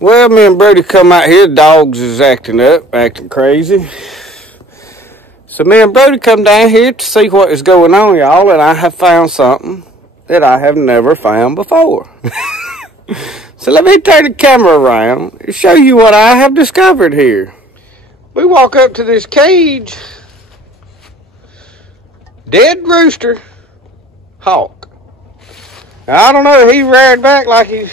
Well, me and Brody come out here. Dogs is acting up, acting crazy. So me and Brody come down here to see what is going on, y'all, and I have found something that I have never found before. So let me turn the camera around and show you what I have discovered here. We walk up to this cage. Dead rooster. Hawk. Now, I don't know, he reared back like he's...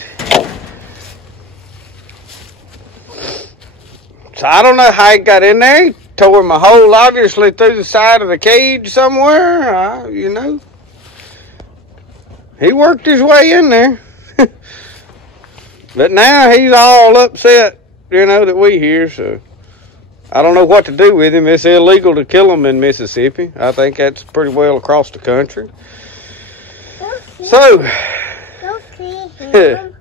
So I don't know how he got in there. He tore him a hole, obviously, through the side of the cage somewhere. You know. He worked his way in there. But now he's all upset, you know, that we here. So I don't know what to do with him. It's illegal to kill him in Mississippi. I think that's pretty well across the country. So. Don't kill him.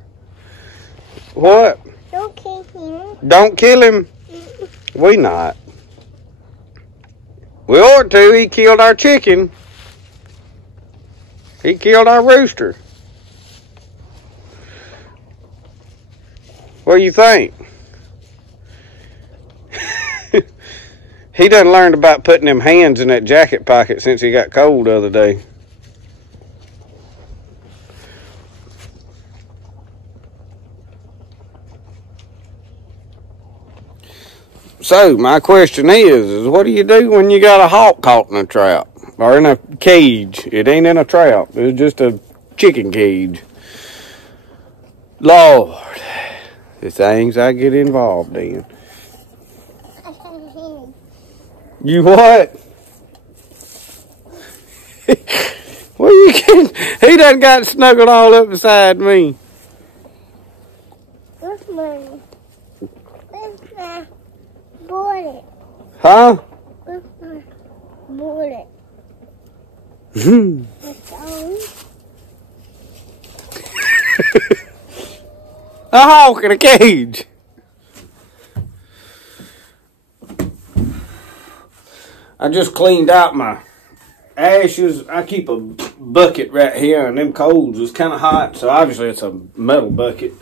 What? Don't kill him. Don't kill him? We not. We ought to. He killed our chicken. He killed our rooster. What do you think? He done learned about putting them hands in that jacket pocket since he got cold the other day. So, my question is what do you do when you got a hawk caught in a trap? Or in a cage? It ain't in a trap. It's just a chicken cage. Lord, the things I get involved in. You what? Well, you can. He done got snuggled all up beside me. Where's my bullet? Huh? Where's my bullet? A hawk in a cage. I just cleaned out my ashes. I keep a bucket right here, and them coals was kind of hot, so obviously it's a metal bucket.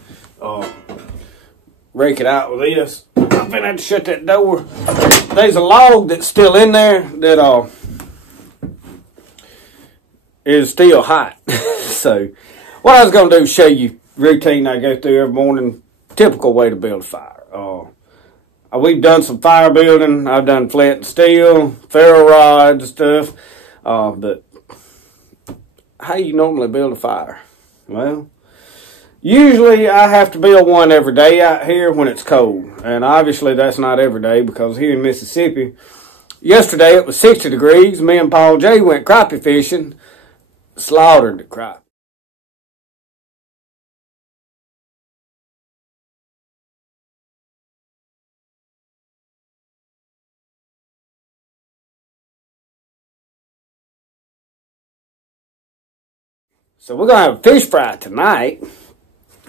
Rake it out with this. I'm finna have to shut that door. There's a log that's still in there that is still hot. So what I was gonna do is show you routine I go through every morning. Typical way to build a fire. We've done some fire building. I've done flint and steel, ferro rods and stuff. But how you normally build a fire? Well, usually I have to build one every day out here when it's cold. And obviously that's not every day because here in Mississippi, yesterday it was 60 degrees. Me and Paul J went crappie fishing, slaughtered the crappie. So we're going to have a fish fry tonight.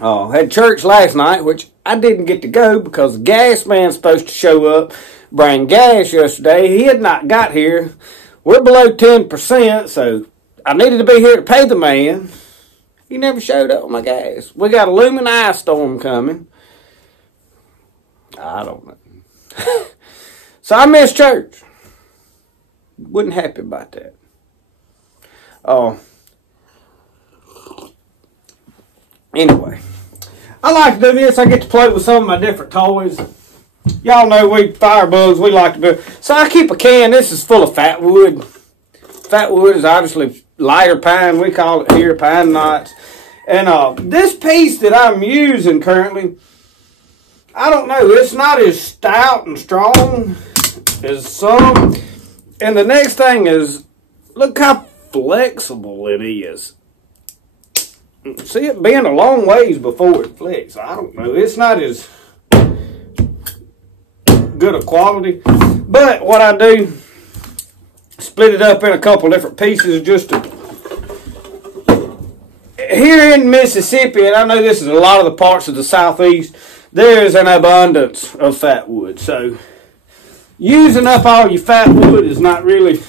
Had church last night, which I didn't get to go because the gas man's supposed to show up, bring gas yesterday. He had not got here. We're below 10%, so I needed to be here to pay the man. He never showed up with my gas. We got a looming ice storm coming. I don't know. So I missed church. Wasn't happy about that. Anyway, I like to do this. I get to play with some of my different toys. Y'all know we firebugs, we like to build. So I keep a can. This is full of fat wood. Fat wood is obviously lighter pine. We call it here pine knots. And this piece that I'm using currently, I don't know. It's not as stout and strong as some. And the next thing is, look how flexible it is. See it bend a long ways before it flicks. I don't know. It's not as good a quality. But what I do, split it up in a couple different pieces just to... Here in Mississippi, and I know this is a lot of the parts of the southeast, there is an abundance of fat wood. So using up all your fat wood is not really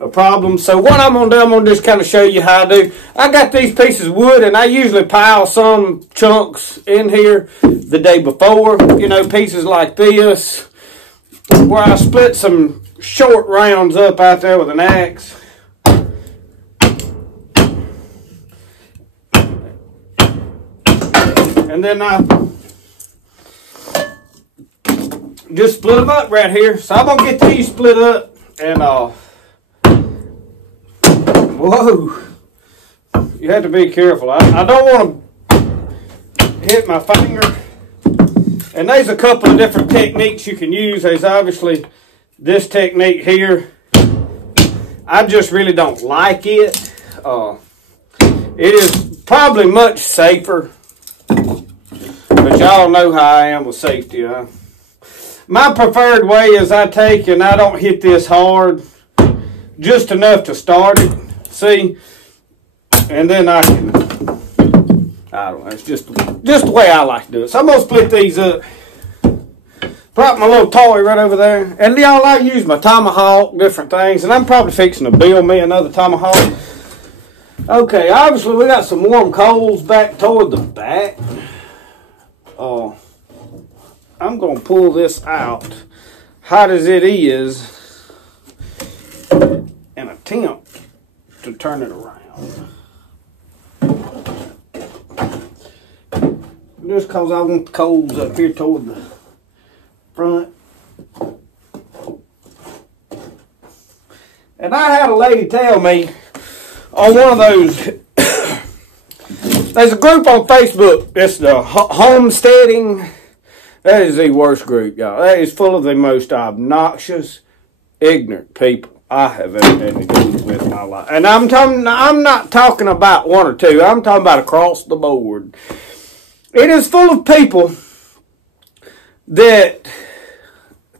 a problem. So what I'm going to do, I'm going to just kind of show you how I do. I got these pieces of wood, and I usually pile some chunks in here the day before. You know, pieces like this, where I split some short rounds up out there with an axe. And then I just split them up right here. So I'm going to get these split up and whoa. You have to be careful. I don't want to hit my finger. And there's a couple of different techniques you can use. There's obviously this technique here. I just really don't like it. It is probably much safer. But y'all know how I am with safety, huh? My preferred way is I take and I don't hit this hard. Just enough to start it. See? And then I can, I don't know, it's just the way I like to do it. So I'm going to split these up. Brought my little toy right over there. And y'all, I use my tomahawk, different things. And I'm probably fixing to build me another tomahawk. Okay, obviously we got some warm coals back toward the back. I'm going to pull this out, hot as it is, and attempt to turn it around. Just because I want the coals up here toward the front. And I had a lady tell me on one of those, there's a group on Facebook, it's the homesteading. That is the worst group, y'all. That is full of the most obnoxious, ignorant people I have ever had to do with in my life. And I'm not talking about one or two. I'm talking about across the board. It is full of people that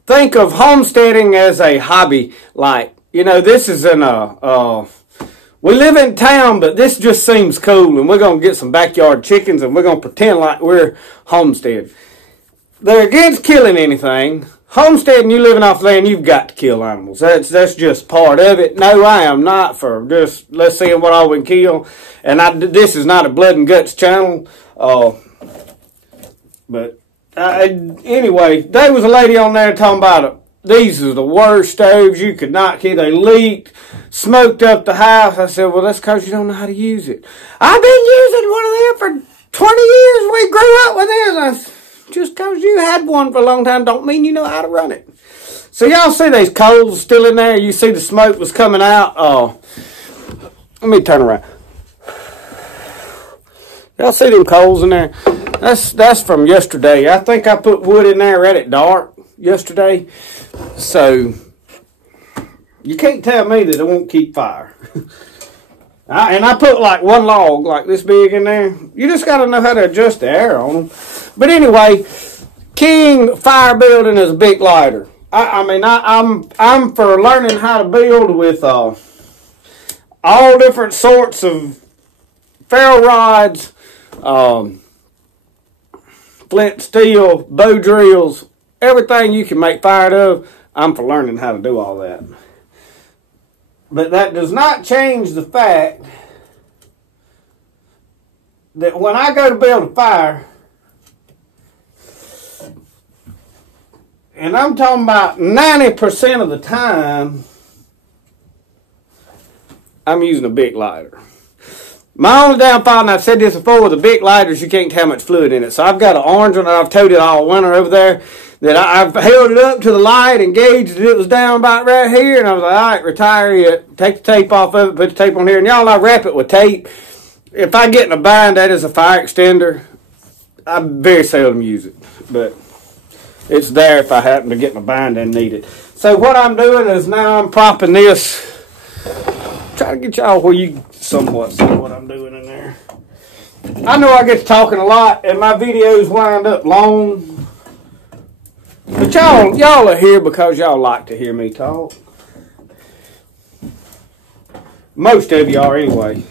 think of homesteading as a hobby. Like, you know, this is we live in town, but this just seems cool, and we're going to get some backyard chickens, and we're going to pretend like we're homesteading. They're against killing anything. Homesteading, you living off land, you've got to kill animals. That's just part of it. No, I am not for just, let's see what all we can kill. And this is not a blood and guts channel. But anyway, there was a lady on there talking about it. These are the worst stoves you could not keep. They leaked, smoked up the house. I said, well, that's because you don't know how to use it. I've been using one of them for 20 years. We grew up with this. Just because you had one for a long time don't mean you know how to run it. So y'all see these coals still in there? You see the smoke was coming out? Let me turn around. Y'all see them coals in there? That's from yesterday. I think I put wood in there right at dark yesterday. So you can't tell me that it won't keep fire. And I put like one log like this big in there. You just got to know how to adjust the air on them. But anyway, King Fire Building is a big lighter. I'm for learning how to build with all different sorts of ferro rods, flint steel, bow drills, everything you can make fire out of. I'm for learning how to do all that. But that does not change the fact that when I go to build a fire, and I'm talking about 90% of the time, I'm using a big lighter. My only downfall, and I've said this before, with the big lighters, you can't tell how much fluid in it. So I've got an orange one that I've toted all winter over there, that I've held it up to the light and gauged that it was down about right here, and I was like, all right, retire it, take the tape off of it, put the tape on here, and y'all, I wrap it with tape. If I get in a bind, that is a fire extender. I very seldom use it, but it's there if I happen to get in a bind and need it. So what I'm doing is now I'm propping this, try to get y'all where you somewhat see what I'm doing in there. I know I get to talking a lot, and my videos wind up long. But y'all are here because y'all like to hear me talk. Most of you are anyway.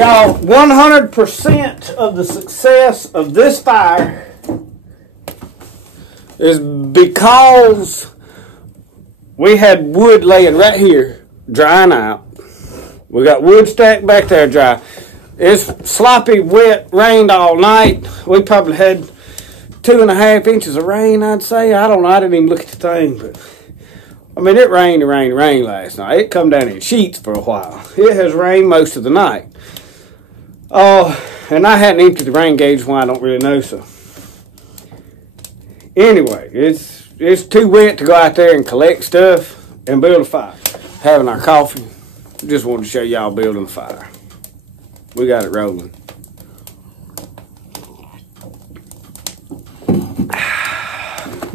Y'all, 100% of the success of this fire is because we had wood laying right here, drying out. We got wood stacked back there dry. It's sloppy, wet, rained all night. We probably had 2.5 inches of rain, I'd say. I don't know. I didn't even look at the thing, but I mean, it rained last night. It come down in sheets for a while. It has rained most of the night. And I hadn't emptied the rain gauge, why I don't really know. So anyway, it's too wet to go out there and collect stuff and build a fire. Having our coffee. Just wanted to show y'all building a fire. We got it rolling.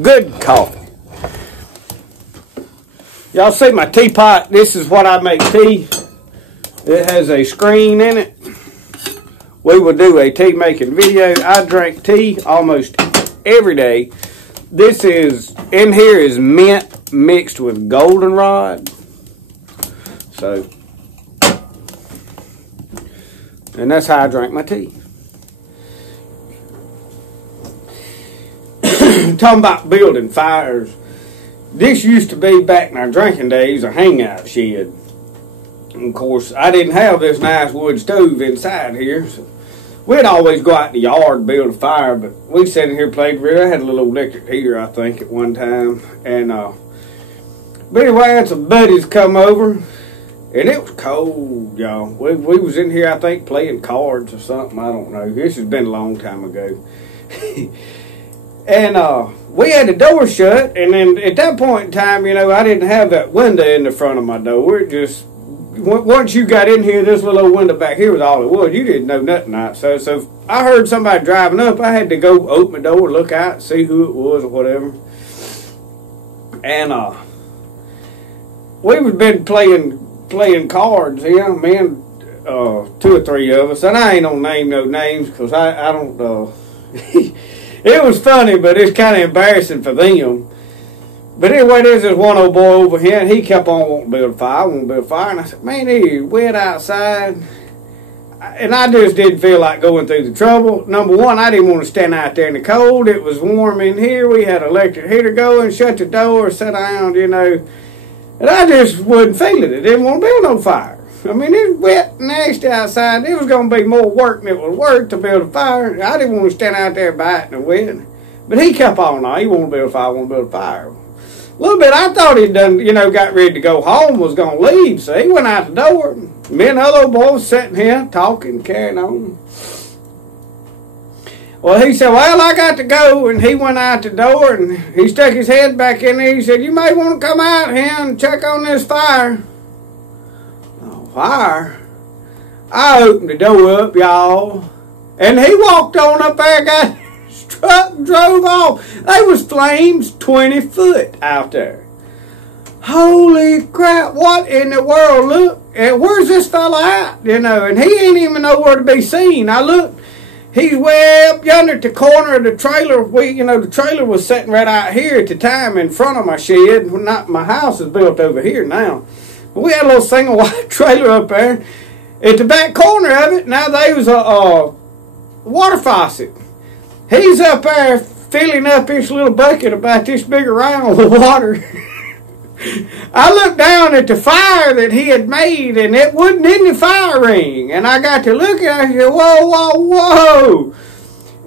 Good coffee. Y'all see my teapot? This is what I make tea. It has a screen in it. We will do a tea making video. I drink tea almost every day. This is, in here is mint mixed with goldenrod. So, and that's how I drink my tea. Talking about building fires. This used to be, back in our drinking days, a hangout shed. And of course, I didn't have this nice wood stove inside here. So we'd always go out in the yard and build a fire, but we sat in here and played with it. I had a little electric heater, I think, at one time. And but anyway, I had some buddies come over, and it was cold, y'all. We was in here, I think, playing cards or something. I don't know. This has been a long time ago. And we had the door shut, and then at that point in time, you know, I didn't have that window in the front of my door. It just, once you got in here, this little old window back here was all it was. You didn't know nothing out. So if I heard somebody driving up, I had to go open the door, look out, see who it was or whatever. And we've been playing cards, yeah, man, 2 or 3 of us, and I ain't gonna name no names because I don't. It was funny, but it's kind of embarrassing for them. But anyway, there's this one old boy over here, and he kept on wanting to build a fire. I want to build a fire. And I said, man, it's wet outside. And I just didn't feel like going through the trouble. Number one, I didn't want to stand out there in the cold. It was warm in here. We had an electric heater going, shut the door, sit down, you know. And I just wasn't feeling it. Didn't want to build no fire. I mean, it was wet and nasty outside. It was going to be more work than it was work to build a fire. I didn't want to stand out there biting the wind. But he kept on, no, he wanted to build a fire, want to build a fire. A little bit, I thought he'd done, you know, got ready to go home, was going to leave. So he went out the door. Me and the other boys sitting here, talking, carrying on. Well, he said, well, I got to go. And he went out the door, and he stuck his head back in there. He said, you may want to come out here and check on this fire. Fire. I opened the door up, y'all, and he walked on up there, got struck, drove off. There was flames 20 foot out there. Holy crap, what in the world? Look, where's this fella at? You know, and he ain't even nowhere to be seen. I looked, he's way up yonder at the corner of the trailer. The trailer was sitting right out here at the time in front of my shed. Not my house is built over here now. We had a little single wide trailer up there. At the back corner of it, now there was a water faucet. He's up there filling up this little bucket about this big around with water. I looked down at the fire that he had made, and it wasn't in the fire ring. And I got to look at it and said, whoa, whoa, whoa.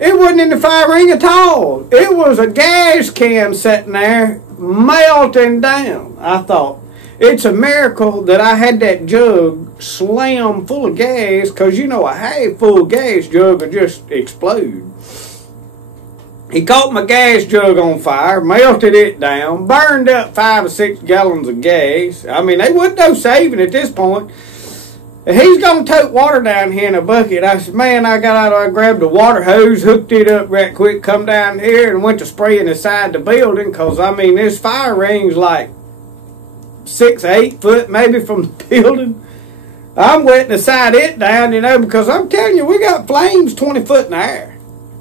It wasn't in the fire ring at all. It was a gas can sitting there melting down. I thought, it's a miracle that I had that jug slammed full of gas, because, you know, a half full gas jug would just explode. He caught my gas jug on fire, melted it down, burned up 5 or 6 gallons of gas. I mean, they wasn't no saving at this point. He's going to tote water down here in a bucket. I said, man, I got out there, I grabbed the water hose, hooked it up right quick, come down here and went to spraying inside the building, because, I mean, this fire ring's like 6 or 8 foot maybe from the building. I'm wetting the side of it down, you know, because I'm telling you, we got flames 20 foot in the air.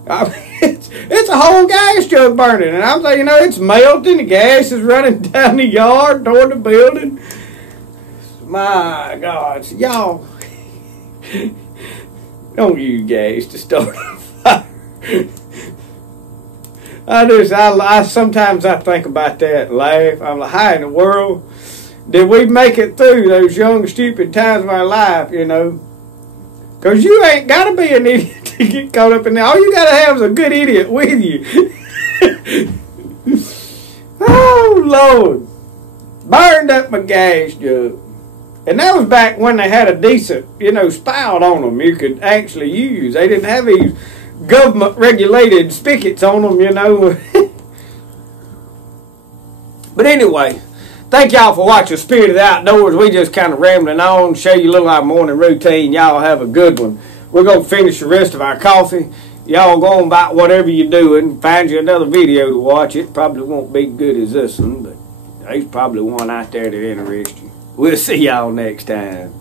I mean, it's a whole gas jug burning, and I'm saying, you know, it's melting, the gas is running down the yard toward the building. My God, y'all, Don't use gas to start a fire. I sometimes I think about that and laugh. I'm like, how in the world did we make it through those young, stupid times of our life, you know? Because you ain't got to be an idiot to get caught up in that. All you got to have is a good idiot with you. Oh, Lord. Burned up my gas jug. And that was back when they had a decent, you know, spout on them you could actually use. They didn't have these government-regulated spigots on them, you know. But anyway, thank y'all for watching Spirit of the Outdoors. We just kind of rambling on, show you a little of our morning routine. Y'all have a good one. We're going to finish the rest of our coffee. Y'all go on about whatever you're doing. Find you another video to watch. It probably won't be good as this one, but there's probably one out there that interests you. We'll see y'all next time.